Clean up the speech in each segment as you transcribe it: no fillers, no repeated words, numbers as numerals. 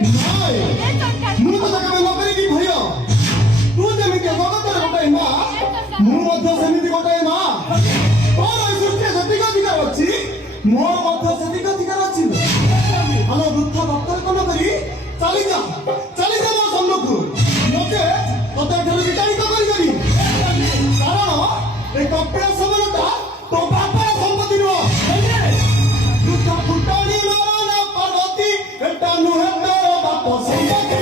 ନାଇଁ ମୁଁ ତ ତାକୁ ବେଙ୍ଗ କରିକି ଭୟ ତୁ ଯେମିତି ଜଗତରେ ଗୋଟାଏ ମା ମୁଁ ମଧ୍ୟ ସେମିତି ଗୋଟାଏ ମା ତୋର ଏ ସୃଷ୍ଟିରେ ଯେତିକି ଅଧିକାର ଅଛି ମୋର ମଧ୍ୟ ସେତିକି ଅଧିକାର ଅଛି ଆମ ବୃଦ୍ଧ ଭକ୍ତର୍ପଣ କରି ଚାଲିଯା ମୋ ସମ୍ମୁଖକୁ ମୋତେ ତତେ ଏଠାରୁ ବିତାଡ଼ିତ କରିକରି କାରଣ ଏ କପିଳ ସମାନତା ତୋ ବାପାର ସମ୍ପତ୍ତି ନୁହଁ ବୃଦ୍ଧ ଫୁଟାଣି ମାରନା ପାର୍ବତୀ ଏଟା ନୁହେଁ ତୋର ବାପ ସମ୍ପତ୍ତି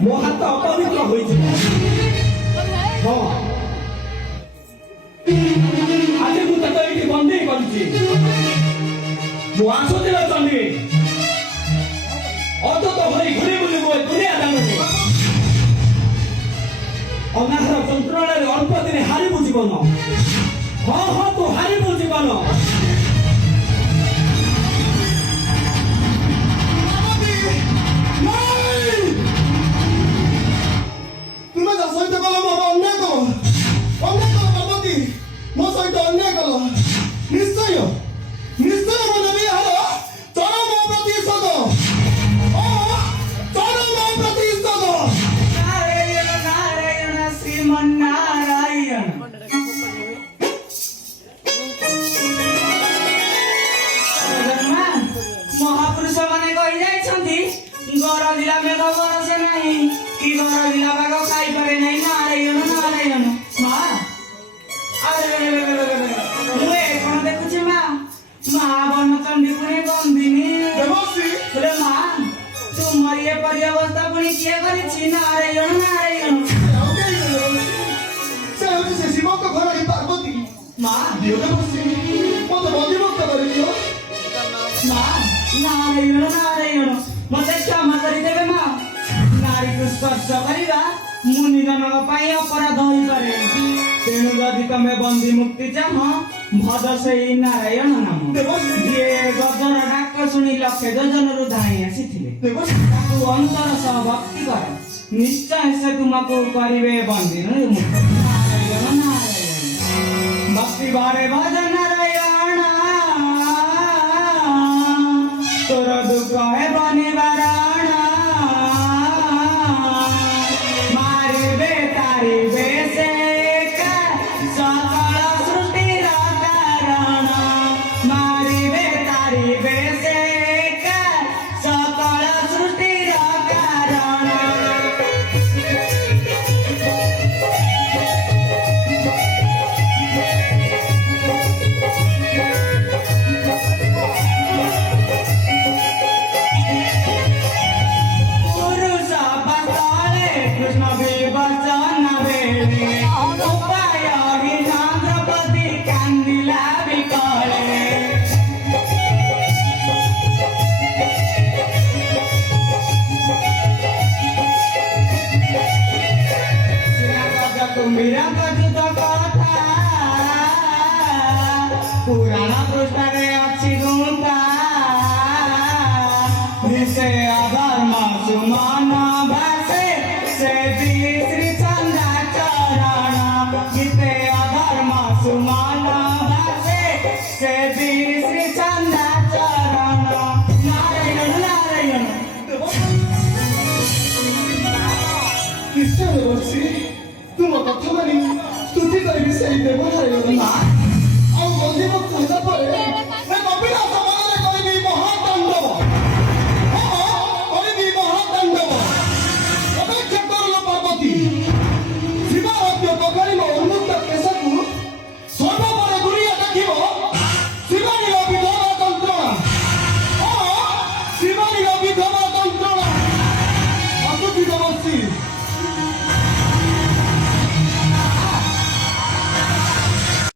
ମୋ ହାତ ଅପବିତ୍ର ହୋଇଯିବ। ହଁ ଆଜି ମୁଁ ତାକୁ ଏଇଠି ବନ୍ଦୀ କରିଛି। ମୁଁ ଆସୁଛି ଚଣ୍ଡୀ ଅଦ୍ଭୁତ ଭଳି ଘୁରି ବୁଲି ମୋ ଦୁନିଆ ଜାଣୁଛି। ଅନାହାର ଯନ୍ତ୍ରଣାରେ ଅଳ୍ପ ଦିନେ ହାରିବୁ ଜୀବନ। ହଁ ହଁ ତୁ ହାରିବୁ ଜୀବନ। मते क्षमा करिदेबे मा नारी को स्पर्श करिबा मुनि जनक पाई अपराध होई पारे तेणु यदि तमे बंदी मुक्ति चाह भद सेई नारायण नाम ये गजर डाक सुनी लक्षे गजन रु धाई आसीथिले ताकू अंतर सह भक्ति कर निश्चय से तुमको करिवे बंदी नारायण नारायण भक्ति बारे भजन नारायण ସାଙ୍ଗେ ବସି ତୁମ କଥା ମାନି ସ୍ତୁତି କରିବି ସେଇ ବ୍ୟବହାର ମା